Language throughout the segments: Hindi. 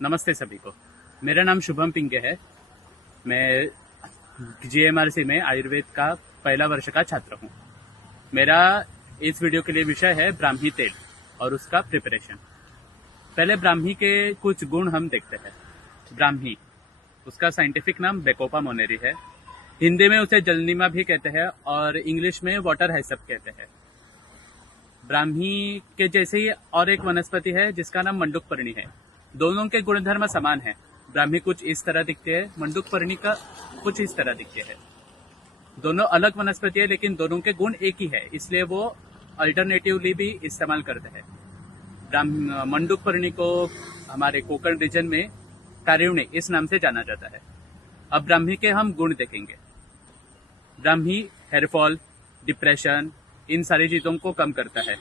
नमस्ते सभी को। मेरा नाम शुभम पिंगे है। मैं जीएमआरसी में आयुर्वेद का पहला वर्ष का छात्र हूँ। मेरा इस वीडियो के लिए विषय है ब्राह्मी तेल और उसका प्रिपरेशन। पहले ब्राह्मी के कुछ गुण हम देखते हैं। ब्राह्मी, उसका साइंटिफिक नाम बेकोपा मोनेरी है। हिंदी में उसे जलनीमा भी कहते हैं और इंग्लिश में वाटर हाइसप कहते हैं। ब्राह्मी के जैसे ही और एक वनस्पति है जिसका नाम मंडूकपर्णी है। दोनों के गुणधर्म समान है। ब्राह्मी कुछ इस तरह दिखते हैं, मंडूकपर्णी का कुछ इस तरह दिखते हैं। दोनों अलग वनस्पति है लेकिन दोनों के गुण एक ही है, इसलिए वो अल्टरनेटिवली भी इस्तेमाल करते हैं। मंडूकपर्णी को हमारे कोकण रीजन में कारिवणी इस नाम से जाना जाता है। अब ब्राह्मी के हम गुण देखेंगे। ब्राह्मी हेयरफॉल, डिप्रेशन, इन सारी चीजों को कम करता है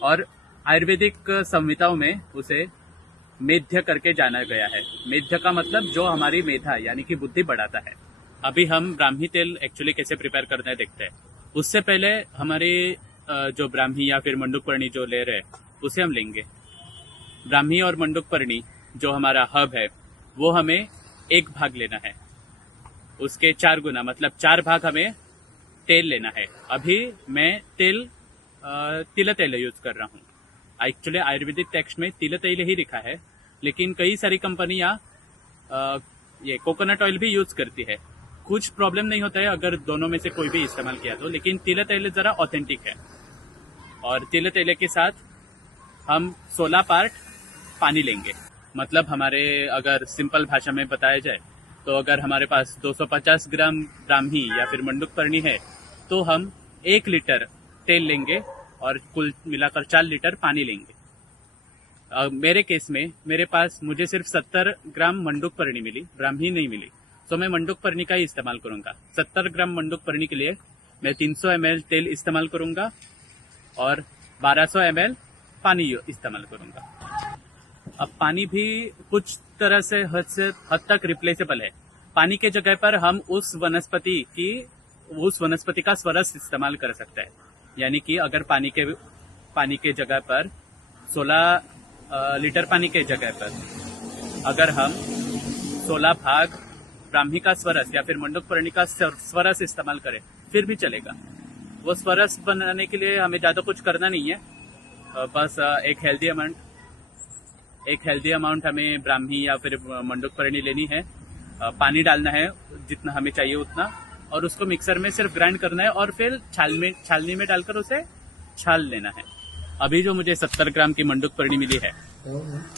और आयुर्वेदिक संहिताओं में उसे मेध्य करके जाना गया है। मेध्य का मतलब जो हमारी मेधा यानी कि बुद्धि बढ़ाता है। अभी हम ब्राह्मी तेल एक्चुअली कैसे प्रिपेयर करना है देखते हैं। उससे पहले हमारे जो ब्राह्मी या फिर मंडूकपर्णी जो ले रहे हैं उसे हम लेंगे। ब्राह्मी और मंडूकपर्णी जो हमारा हब है वो हमें एक भाग लेना है, उसके 4 गुना मतलब 4 भाग हमें तेल लेना है। अभी मैं तिल तेल यूज कर रहा हूँ। एक्चुअली आयुर्वेदिक टेक्स्ट में तिल तेल ही लिखा है, लेकिन कई सारी कंपनियां ये कोकोनट ऑयल भी यूज करती है। कुछ प्रॉब्लम नहीं होता है अगर दोनों में से कोई भी इस्तेमाल किया तो, लेकिन तिल तेल जरा ऑथेंटिक है। और तिल तेल के साथ हम 16 पार्ट पानी लेंगे। मतलब हमारे अगर सिंपल भाषा में बताया जाए तो अगर हमारे पास 250 ग्राम ब्राह्मी या फिर मंडूकपर्णी है तो हम 1 लीटर तेल लेंगे और कुल मिलाकर 4 लीटर पानी लेंगे। मेरे केस में मुझे सिर्फ 70 ग्राम मंडूकपर्णी मिली, ब्राह्मी नहीं मिली, तो मैं मंडूकपर्णी का ही इस्तेमाल करूंगा। 70 ग्राम मंडूकपर्णी के लिए मैं 300 ml तेल इस्तेमाल करूंगा और 1200 ml पानी इस्तेमाल करूंगा। अब पानी भी कुछ तरह से हद तक रिप्लेसेबल है। पानी के जगह पर हम उस वनस्पति का स्वरस इस्तेमाल कर सकते हैं। यानी कि अगर पानी के जगह पर 16 लीटर पानी के जगह पर अगर हम 16 भाग ब्राह्मी का स्वरस या फिर मंडूकपर्णी का स्वरस इस्तेमाल करें फिर भी चलेगा। वो स्वरस बनाने के लिए हमें ज्यादा कुछ करना नहीं है, बस एक हेल्दी अमाउंट हमें ब्राह्मी या फिर मंडूकपर्णी लेनी है। पानी डालना है जितना हमें चाहिए उतना, और उसको मिक्सर में सिर्फ ग्राइंड करना है और फिर छालनी में डालकर उसे छाल लेना है। अभी जो मुझे 70 ग्राम की मंडूकपर्णी मिली है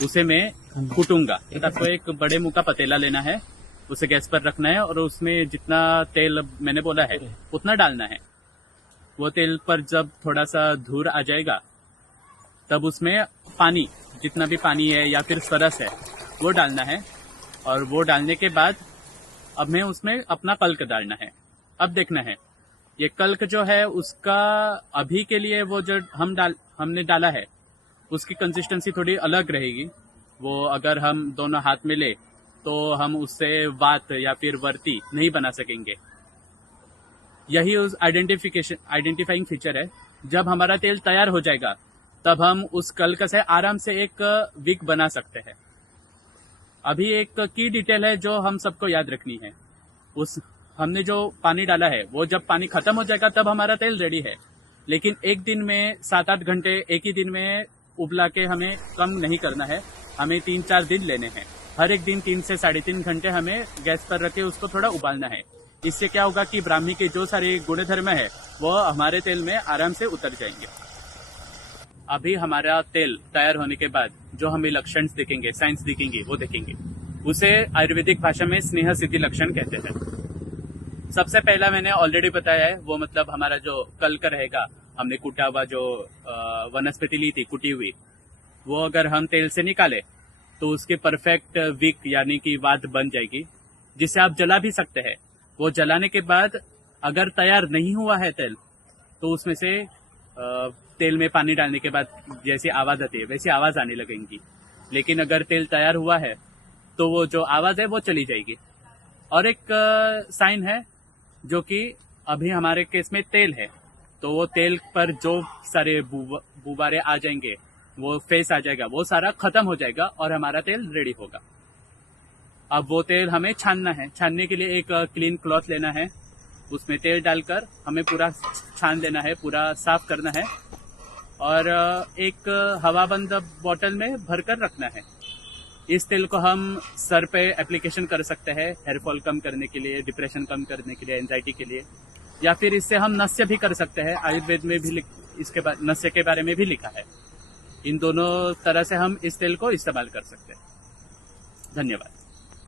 उसे मैं कूटूंगा। तो एक बड़े मुंह का पतीला लेना है, उसे गैस पर रखना है और उसमें जितना तेल मैंने बोला है उतना डालना है। वो तेल पर जब थोड़ा सा धूर आ जाएगा तब उसमें पानी, जितना भी पानी है या फिर सरस है वो डालना है। और वो डालने के बाद अब मैं उसमें अपना कल्क डालना है। अब देखना है ये कल्क जो है उसका अभी के लिए वो जो हमने डाला है उसकी कंसिस्टेंसी थोड़ी अलग रहेगी। वो अगर हम दोनों हाथ में ले तो हम उससे वात या फिर वर्ती नहीं बना सकेंगे। यही उस आइडेंटिफाइंग फीचर है। जब हमारा तेल तैयार हो जाएगा तब हम उस कल्क से आराम से एक विक बना सकते हैं। अभी एक की डिटेल है जो हम सबको याद रखनी है। हमने जो पानी डाला है वो जब पानी खत्म हो जाएगा तब हमारा तेल रेडी है। लेकिन एक दिन में 7-8 घंटे एक ही दिन में उबला के हमें कम नहीं करना है, हमें 3-4 दिन लेने हैं। हर एक दिन 3 से 3.5 घंटे हमें गैस पर रख के उसको थोड़ा उबालना है। इससे क्या होगा कि ब्राह्मी के जो सारे गुणधर्म है वो हमारे तेल में आराम से उतर जाएंगे। अभी हमारा तेल तैयार होने के बाद जो हमें लक्षण दिखेंगे, साइंस दिखेंगे, वो देखेंगे। उसे आयुर्वेदिक भाषा में स्नेह सिद्धि लक्षण कहते हैं। सबसे पहला मैंने ऑलरेडी बताया है, वो मतलब हमारा जो कल्क रहेगा, हमने कुटा हुआ जो वनस्पति ली थी कुटी हुई, वो अगर हम तेल से निकाले तो उसकी परफेक्ट विक यानी कि वात बन जाएगी, जिसे आप जला भी सकते हैं। वो जलाने के बाद अगर तैयार नहीं हुआ है तेल तो उसमें से तेल में पानी डालने के बाद जैसी आवाज आती है वैसी आवाज आने लगेगी। लेकिन अगर तेल तैयार हुआ है तो वो जो आवाज है वो चली जाएगी। और एक साइन है जो कि अभी हमारे केस में तेल है, तो वो तेल पर जो सारे गुब्बारे आ जाएंगे वो फेस आ जाएगा, वो सारा खत्म हो जाएगा और हमारा तेल रेडी होगा। अब वो तेल हमें छानना है। छानने के लिए एक क्लीन क्लॉथ लेना है, उसमें तेल डालकर हमें पूरा छान लेना है, पूरा साफ करना है और एक हवाबंद बोतल में भरकर रखना है। इस तेल को हम सर पे एप्लीकेशन कर सकते हैं हेयर फॉल कम करने के लिए, डिप्रेशन कम करने के लिए, एंजाइटी के लिए, या फिर इससे हम नस्य भी कर सकते हैं। आयुर्वेद में भी इसके नस्य के बारे में भी लिखा है। इन दोनों तरह से हम इस तेल को इस्तेमाल कर सकते हैं। धन्यवाद।